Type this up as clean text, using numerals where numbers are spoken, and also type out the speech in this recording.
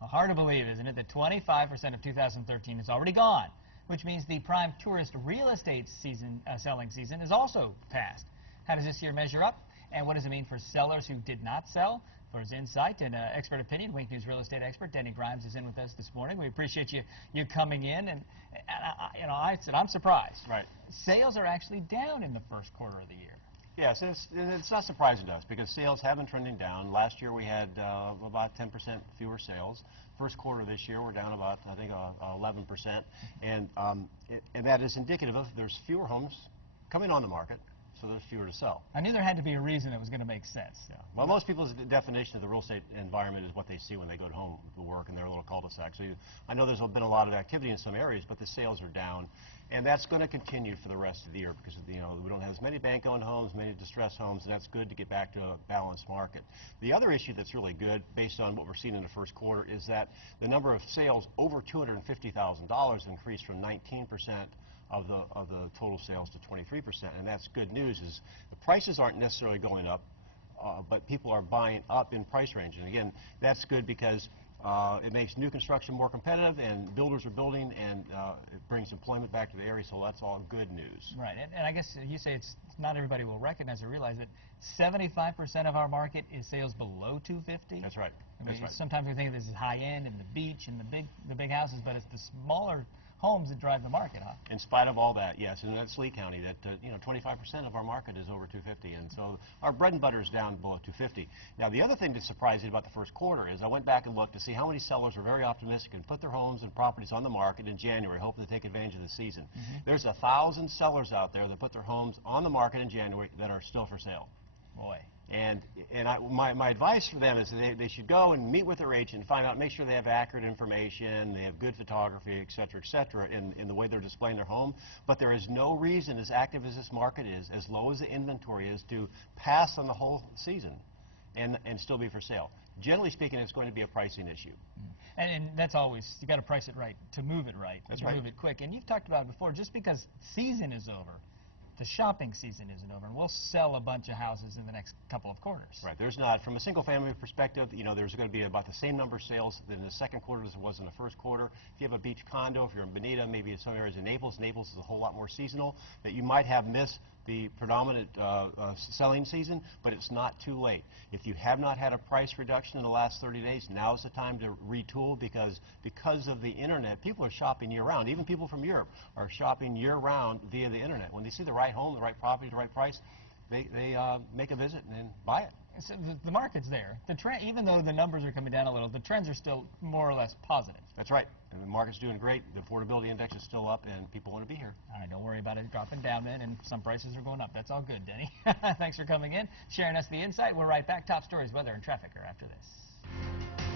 Well, hard to believe, isn't it, that 25% of 2013 is already gone, which means the prime tourist real estate season, selling season is also past. How does this year measure up, and what does it mean for sellers who did not sell? For his insight and expert opinion, Wink News real estate expert Denny is in with us this morning. We appreciate you coming in, and I said I'm surprised. Right. Sales are actually down in the first quarter of the year. Yes, it's not surprising to us because sales have been trending down. Last year we had about 10% fewer sales. First quarter of this year we're down about, I think, 11%. And that is indicative of there's fewer homes coming on the market, so there's fewer to sell. I knew there had to be a reason that was going to make sense. Yeah. Well, most people's definition of the real estate environment is what they see when they go home to work in their little cul-de-sac. So I know there's been a lot of activity in some areas, but the sales are down. And that's going to continue for the rest of the year because we don't have as many bank-owned homes, many distressed homes, and that's good to get back to a balanced market. The other issue that's really good, based on what we're seeing in the first quarter, is that the number of sales over $250,000 increased from 19% of the total sales to 23%, and that's good news. Is the prices aren't necessarily going up, but people are buying up in price range, and again, that's good because it makes new construction more competitive, and builders are building, and it brings employment back to the area, so that's all good news. Right, and I guess you say it's not everybody will recognize or realize that 75% of our market is sales below 250. That's right. That's right. Sometimes we think this is high end and the beach and the big houses, but it's the smaller homes that drive the market, huh? In spite of all that, yes, and that's Lee County. That 25% of our market is over 250, and so our bread and butter is down below 250. Now, the other thing that's surprising about the first quarter is I went back and looked to see how many sellers were very optimistic and put their homes and properties on the market in January, hoping to take advantage of the season. There's 1,000 sellers out there that put their homes on the market in January that are still for sale. Boy. And my advice for them is that they should go and meet with their agent and find out, make sure they have accurate information, they have good photography, et cetera, in the way they're displaying their home. But there is no reason, as active as this market is, as low as the inventory is, to pass on the whole season and still be for sale. Generally speaking, it's going to be a pricing issue. And that's always, you got to price it right to move it right, that's to right. Move it quick. And you've talked about it before, just because season is over, the shopping season isn't over, and we'll sell a bunch of houses in the next couple of quarters. Right. There's not, from a single-family perspective, there's going to be about the same number of sales in the second quarter as it was in the first quarter. If you have a beach condo, if you're in Bonita, maybe in some areas in Naples is a whole lot more seasonal, that you might have missed the predominant selling season, but it's not too late. If you have not had a price reduction in the last 30 days, now's the time to retool because of the internet, people are shopping year-round. Even people from Europe are shopping year-round via the internet. When they see the right home, the right property, the right price, they make a visit and then buy it. So the market's there. The trend, even though the numbers are coming down a little, the trends are still more or less positive. That's right. And the market's doing great. The affordability index is still up, and people want to be here. All right, don't worry about it dropping down then, and some prices are going up. That's all good, Denny. Thanks for coming in, sharing us the insight. We're right back. Top stories, weather, and traffic are after this.